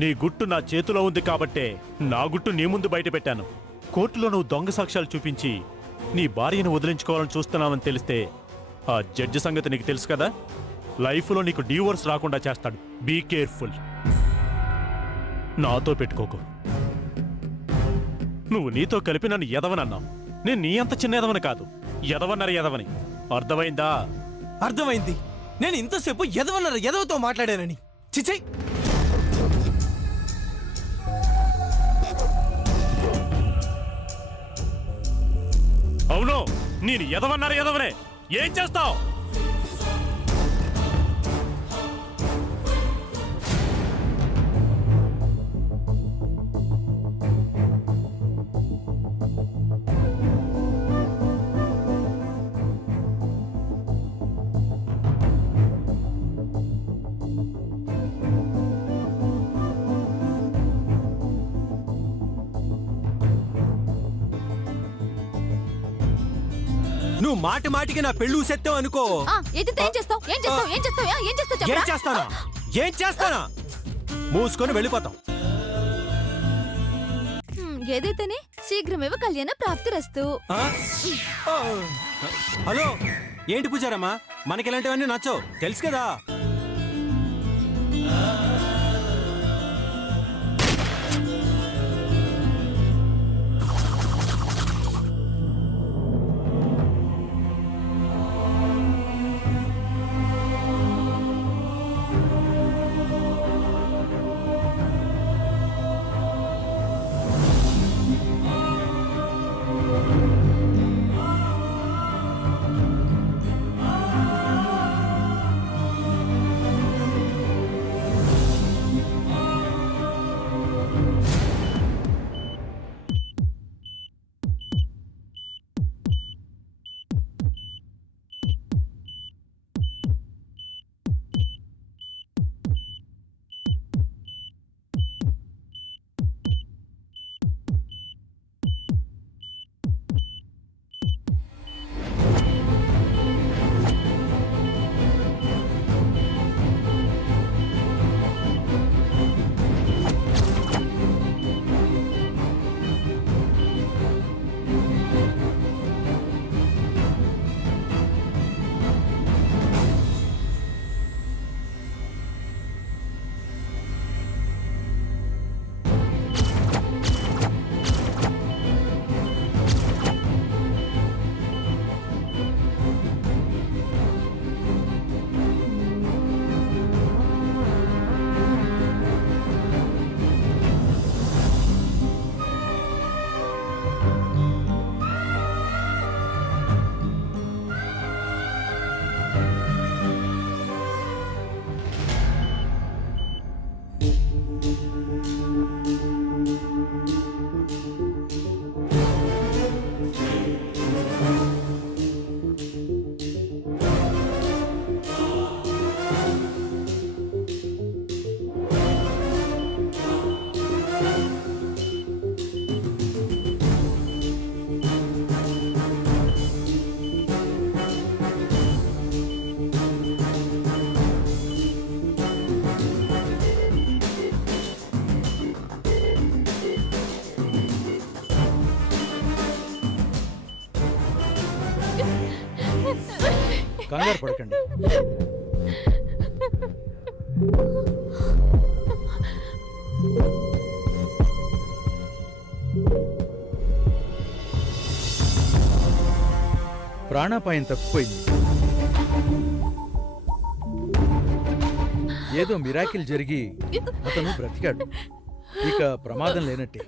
నీ గుట్టు నా చేతిలో ఉంది కాబట్టే నా గుట్టు నీ ముందు బయట పెట్టాను. కోర్టులో నువ్వు దొంగ సాక్ష్యాలు చూపించి నీ భార్యను వదిలించుకోవాలని చూస్తున్నావని తెలిస్తే ఆ జడ్జి సంగతి నీకు తెలుసు కదా, లైఫ్లో నీకు డివోర్స్ రాకుండా చేస్తాడు. Be careful. నాతో పెట్టుకోకు. నువ్వు నీతో కలిపి నన్ను ఎదవనన్నావు. నేను నీ అంత చిన్న ఎదవని కాదు, ఎదవన్నర ఎదవని. అర్థమైందా? అర్థమైంది. నేను ఇంతసేపు ఎదవన్నర ఎదవతో మాట్లాడానని. చిచ్చై! అవును, నేను ఎదవన్నర ఎదవనే. ఏం చేస్తావు? నువ్వు మాటి మాటికి నా పెళ్ళి ఊసెత్తావు అనుకో. ఏం చేస్తానా? మూసుకొని వెళ్ళిపోతాం. ఏదైతేనే శీఘ్రమేవ కళ్యాణ ప్రాప్తిరస్తు. హలో, ఏంటి పూజారమ్మా? మనకి ఇలాంటివన్నీ నచ్చవు, తెలుసు కదా. కంగారు పడకండి. ప్రాణాపాయం తప్పిపోయింది. ఏదో మిరాకిల్ జరిగి అతను బ్రతికాడు. ఇక ప్రమాదం లేనట్టే.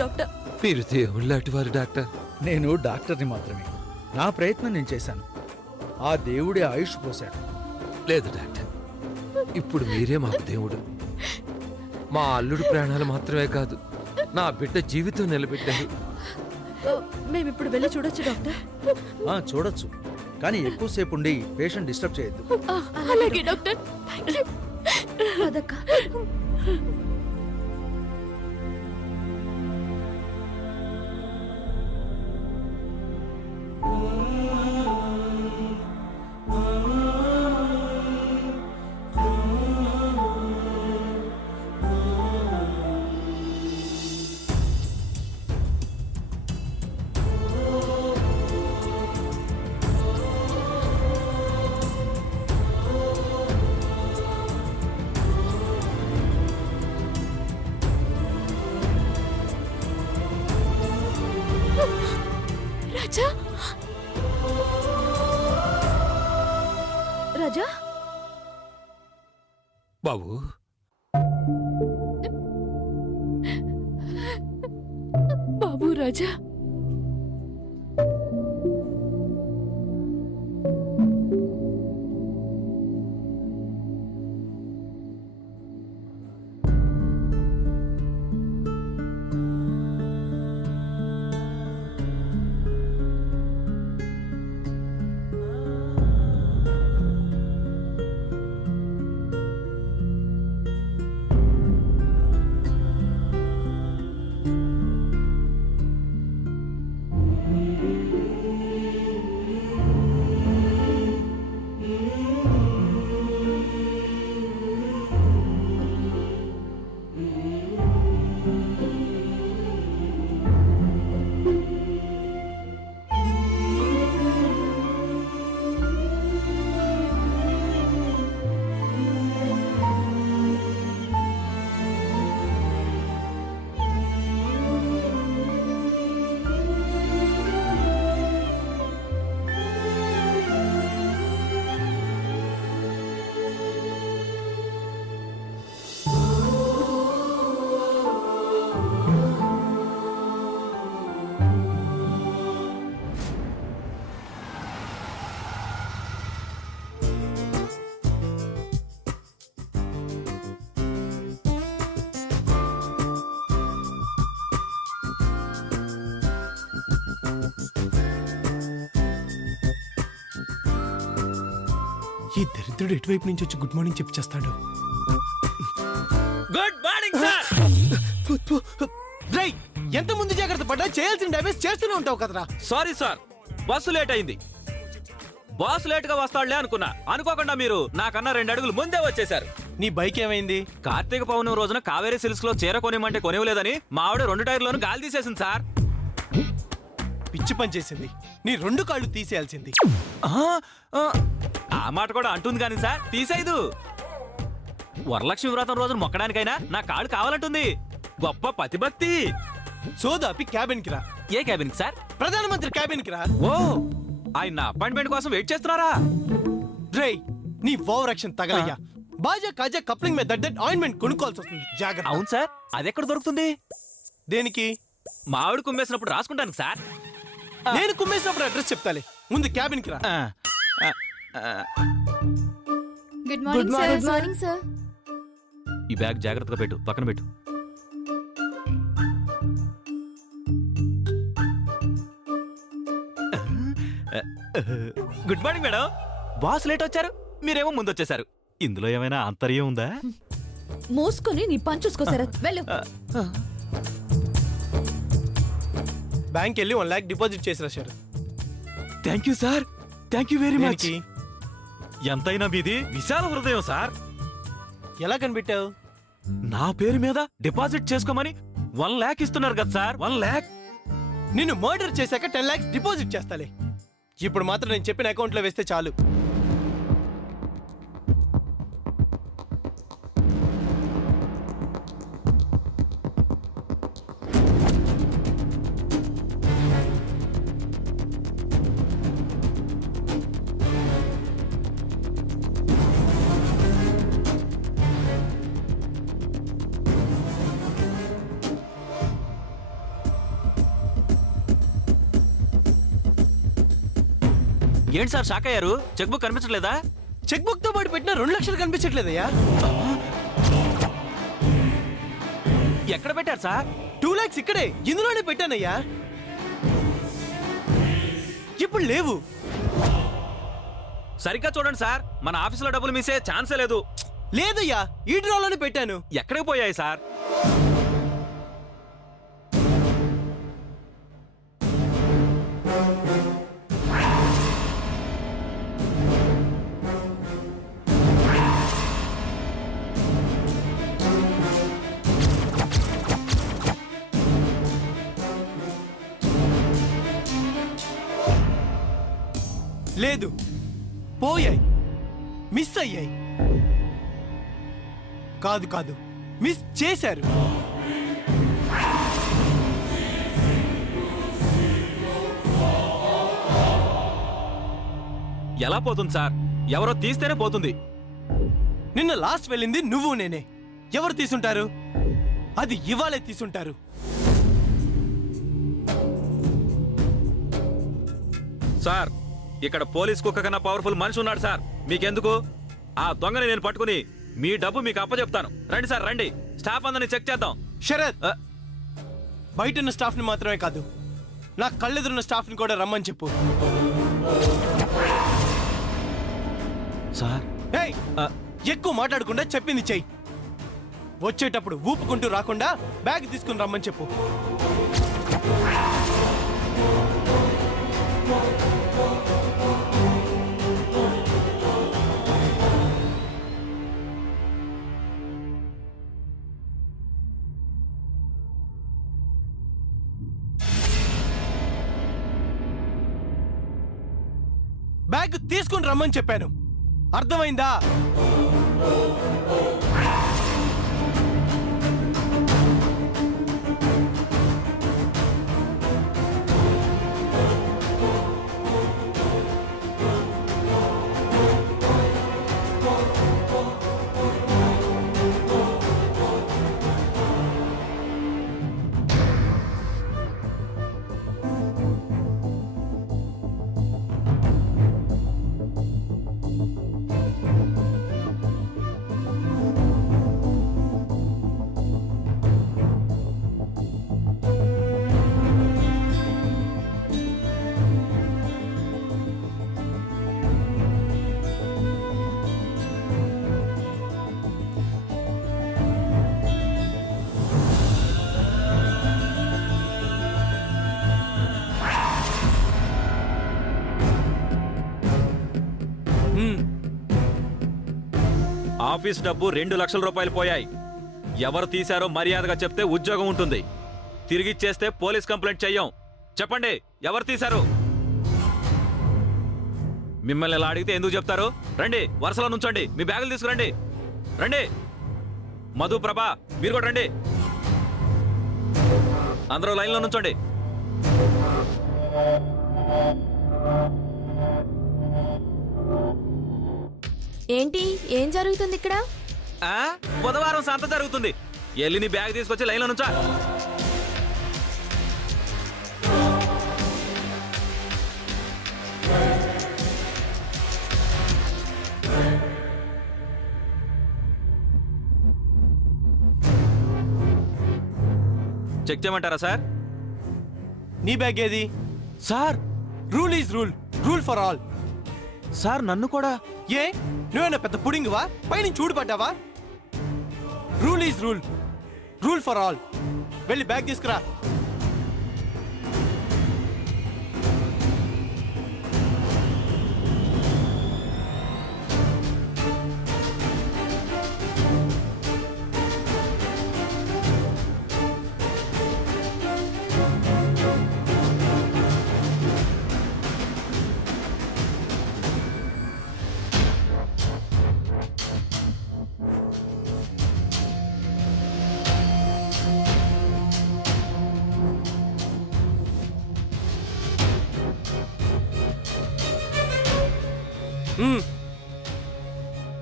డాక్టర్, మీరు దేవుళ్ళటి వారు డాక్టర్. నేను డాక్టర్ని మాత్రమే. నా ప్రయత్నం నేను చేశాను. ఆ దేవుడే ఆయుష్ పోశాడు. లేదు డాక్టర్, ఇప్పుడు మీరే మాకు దేవుడు. మా అల్లుడు ప్రాణాలు మాత్రమే కాదు, నా బిడ్డ జీవితం నిలబెట్టారు. మేమిప్పుడు వెళ్ళి చూడొచ్చు డాక్టర్. చూడొచ్చు, కానీ ఎక్కువసేపు ఉండి పేషెంట్ డిస్టర్బ్ చేయొద్దు. అలాగే డాక్టర్. థాంక్యూ. పదక్క. రాజా, రాజా, బాబు, బాబు రాజా. ఈ దరిద్రుడు ఎటువైపు నుంచి వచ్చి గుడ్ మార్నింగ్ చెప్పి చేస్తాడు. Good morning sir. రై, ఎంత ముందు జాగ్రత్త పడ్డా చేయాల్సిన డ్యామేజ్ చేస్తూనే ఉంటావు కదరా. సారీ సార్, బస్సు లేట్ అయింది. బాస్ లేట్ గా వస్తాడులే అనుకున్నా, అనుకోకుండా మీరు నాకన్నా 2 అడుగులు ముందే వచ్చేశారు. నీ బైక్ ఏమైంది? కార్తీక పౌర్ణమి రోజున కావేరీ సిల్క్స్ లో చీర కొనిమంటే కొనివ్వలేదని మా ఆవిడ 2 టైర్లోనూ గాలి తీసేసింది సార్. పిచ్చి పని చేసింది. నీ 2 కాళ్ళు తీసేయాల్సింది. ఆ మాట కూడా అంటుంది కానీ సార్ తీసేయదు. వరలక్ష్మి వ్రతం రోజున మొక్కడానికైనా నా కాళ్ళు కావాలంటుంది. గొప్ప పతిభక్తి. సోదాపి క్యాబిన్ కి రా. ఏ క్యాబిన్ సార్? ప్రధానమంత్రి క్యాబిన్ కి రా. ఓ, ఆయన అపాయింట్మెంట్ కోసం వెయిట్ చేస్తున్నారా? రేయ్, నీ ఓవర్ యాక్షన్ తగలయ్యా. బాజా కాజా కప్లింగ్ మీద దట్ ఆయింట్మెంట్ కొనుక్కోవాల్సి వస్తుంది. జాగ్రత్త. అవును సార్, అది ఎక్కడ దొరుకుతుంది? దేనికి? మా ఆవిడ కుమ్మేసినప్పుడు రాసుకుంటాను సార్. నేను కుమ్మేసినప్పుడు అడ్రస్ చెప్తాలే. ముందు క్యాబిన్ కి రా. Good morning sir. Good morning sir. ఈ బ్యాగ్ జాగ్రత్తగా పెట్టు, పక్కన పెట్టు. Good morning madam. Boss late వచ్చారు, మీరేమో ముందు వచ్చేసారు. ఇందులో ఏమైనా ఆంతర్యం ఉందా? మూసుకొని నీ పని చూసుకోసారా. వెళ్ళు. బ్యాంక్ వెళ్ళి 1 lakh డిపాజిట్ చేసి రాశారు. Thank you sir, thank you very much. దేనికి? ఎంతైనా మీది విశాల హృదయం సార్. ఎలా కనిపెట్టావు? నా పేరు మీద డిపాజిట్ చేసుకోమని 1 lakh ఇస్తున్నారు కదా సార్. 1 lakh. నిన్ను మర్డర్ చేశాక 10 lakhs డిపాజిట్ చేస్తాలే. ఇప్పుడు మాత్రం నేను చెప్పిన అకౌంట్ లో వేస్తే చాలు. ఏంటి సార్ షాక్ అయ్యారు? చెక్ బుక్ కనిపించట్లేదా? చెక్ బుక్ తో పాటు పెట్టిన 2 లక్షలు కనిపించట్లేదయ్యా. ఎక్కడ పెట్టారు సార్? 2 lakhs ఇక్కడే ఇందులోనే పెట్టానయ్యా. ఇప్పుడు లేవు. సరిగ్గా చూడండి సార్, మన ఆఫీసులో డబ్బులు మిస్ అయ్యే ఛాన్సే లేదు. లేదయ్యా, ఈ డ్రాలోనే పెట్టాను. ఎక్కడికి పోయాయి సార్? లేదు, పోయాయి, మిస్ అయ్యాయి. కాదు కాదు, మిస్ చేశారు. ఎలా పోతుంది సార్? ఎవరో తీస్తేనే పోతుంది. నిన్న లాస్ట్ వెళ్ళింది నువ్వు నేనే. ఎవరు తీసుంటారు? అది ఇవాళే తీసుంటారు. సార్, ఇక్కడ పోలీస్ కుక్క కన్నా పవర్ఫుల్ మనిషి ఉన్నాడు సార్. మీకెందుకు? ఆ దొంగని నేను పట్టుకుని మీ డబ్బు మీకు అప్పచెప్తాను. రండి సార్, రండి. స్టాఫ్ అందరిని చెక్ చేద్దాం. శరత్, ఆ, బయట ఉన్న స్టాఫ్ ని మాత్రమే కాదు, నా కళ్ళెదురున్న స్టాఫ్ ని కూడా రమ్మని చెప్పు. సార్ ఏయ్, ఎక్కువ మాట్లాడకుండా చెప్పింది చెయ్యి. వచ్చేటప్పుడు ఊపుకుంటూ రాకుండా బ్యాగ్ తీసుకుని రమ్మని చెప్పు. బ్యాగ్ తీసుకుని రమ్మని చెప్పాను, అర్థమైందా? ఆఫీస్ డబ్బు 2 లక్షల రూపాయలు పోయాయి. ఎవరు తీశారో మర్యాదగా చెప్తే ఉద్యోగం ఉంటుంది. తిరిగిచ్చేస్తే పోలీస్ కంప్లైంట్ చెయ్యం. చెప్పండి, ఎవరు తీశారు? మిమ్మల్ని ఇలా అడిగితే ఎందుకు చెప్తారు? రండి, వరుసలో నుంచోండి. మీ బ్యాగులు తీసుకురండి. రండి. మధు, ప్రభా, మీరు కూడా రండి. అందరూ లైన్లో నుంచోండి. ఏంటి, ఏం జరుగుతుంది ఇక్కడ? బుధవారం సంత జరుగుతుంది. ఎల్లి నీ బ్యాగ్ తీసుకొచ్చి లైన్లో నుంచా. చెక్ చేయమంటారా సార్? నీ బ్యాగ్ ఏది? Sir, rule is rule, rule for all. Sir నన్ను కూడా. ఏ, నువ్వేనా పెద్ద పుడింగువా? పైనుంచి చూడుపడ్డావా? Rule is rule, rule for all. వెళ్ళి బ్యాగ్ తీసుకురా.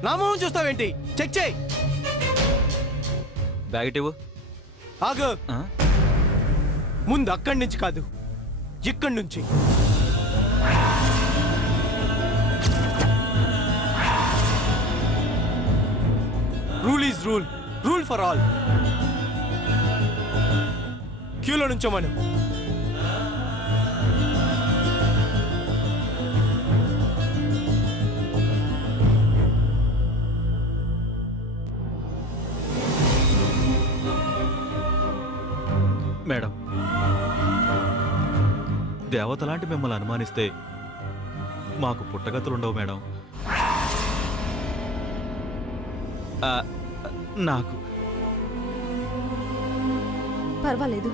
నా మొహం చూస్తావేంటి? చెక్ చేయి. బ్యాగ్ ఇవ్వు. ఆగు. ముందు అక్కడి నుంచి కాదు, ఇక్కడి నుంచి. Rule, rule for all. క్యూలో నుంచోమను. మేడం, దేవతలాంటి మిమ్మల్ని అనుమానిస్తే మాకు పుట్టగతులుండవు మేడం. నాకు పర్వాలేదు.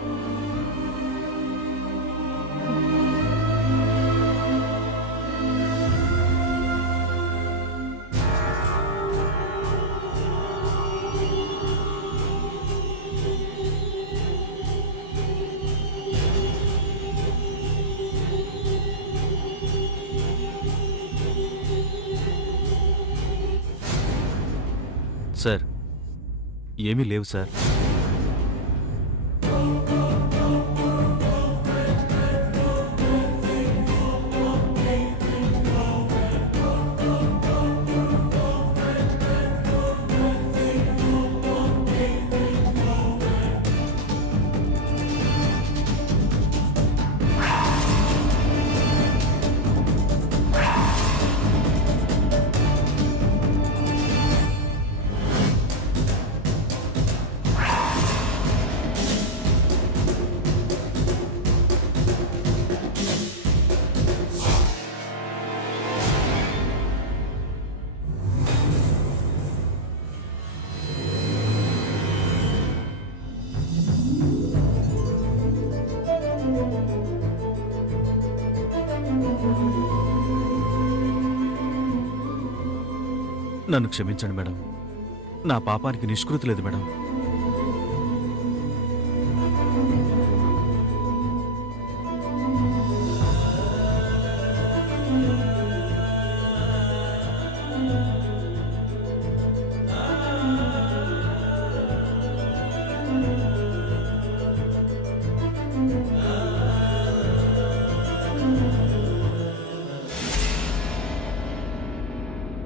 సార్, ఏమీ లేవు సార్. నన్ను క్షమించండి మేడం. నా పాపానికి నిష్కృతి లేదు మేడం.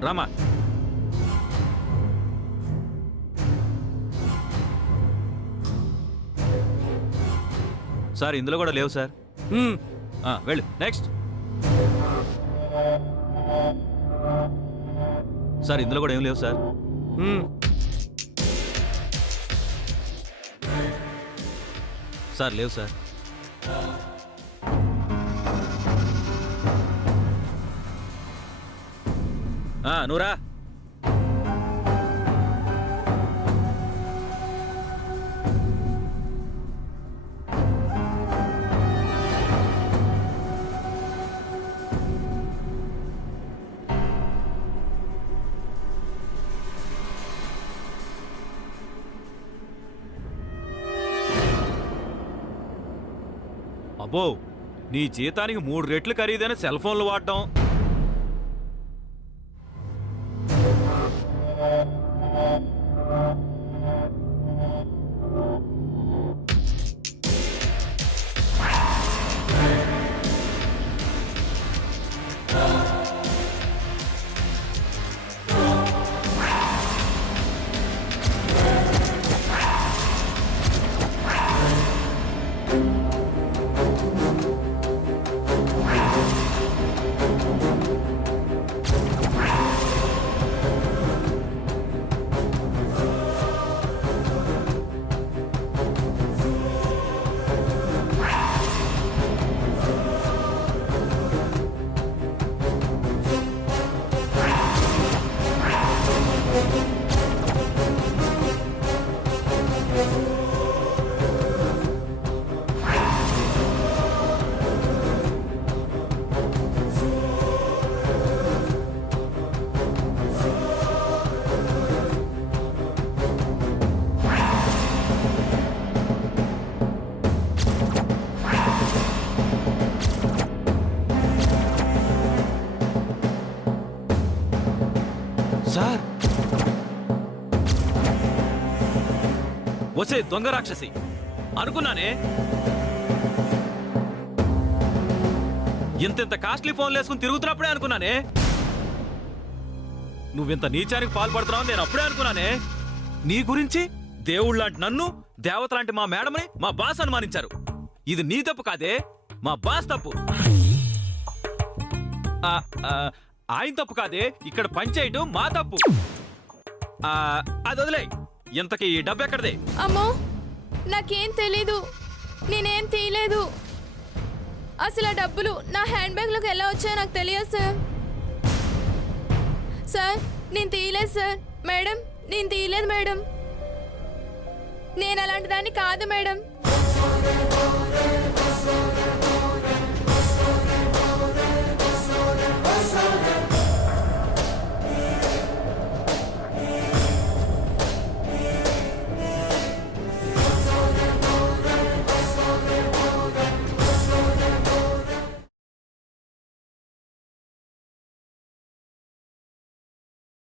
రామా, సార్ ఇందులో కూడా లేవు సార్. వెళ్ళు. నెక్స్ట్. సార్ ఇందులో కూడా ఏం లేవు సార్. సార్ లేవు సార్. నూరా, అబ్బో, నీ జీతానికి 3 రెట్లు ఖరీదైన సెల్ ఫోన్లు వాడటం. సార్, వసే దొంగ రాక్షసి అనుకున్నానే. ఇంత కాస్ట్లీ ఫోన్లు వేసుకుని తిరుగుతున్నప్పుడే అనుకున్నానే నువ్వింత నీచానికి పాల్పడుతున్నావు. నేను అప్పుడే అనుకున్నానే నీ గురించి దేవుళ్ళంటి నన్ను దేవతలాంటి మా మేడంని మా బాస్ అనుమానించారు. ఇది నీ తప్పు కాదే, మా బాస్ తప్పు. ఆయన తప్పు కాదే, ఇక్కడ పనిచేయటం మా తప్పు. అది వదిలే, ఇంతకీ ఈ డబ్బు ఎక్కడదే? అమ్మో నాకేం తెలీదు, నేనేం తీయలేదు. అసలు ఆ డబ్బులు నా హ్యాండ్ బ్యాగ్లోకి ఎలా వచ్చాయో నాకు తెలియదు సార్. సార్ నేను తీయలేదు సార్. మేడం నేను తీయలేదు మేడం. నేను అలాంటి దాన్ని కాదు మేడం.